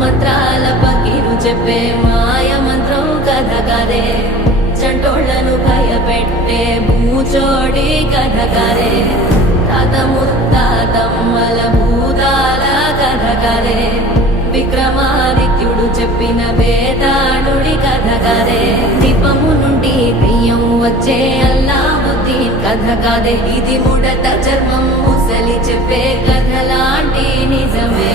మంత్రాల పకిరు చెప్పే మాయ మంత్రం కథ కదే చంటోళ్లను భయపెట్టే భూచోడి కథ కదే తాత ముత్తాతమ్మల భూతాల కథ కదే విక్రమాదిత్యుడు చెప్పిన వేదాళుడి కథ కదే దీపము నుండి దెయ్యం వచ్చే అల్లావుద్దీన్ కథ కదే ఇది ముడత చర్మం ముసలి చెప్పే కథ లాంటి నిజమే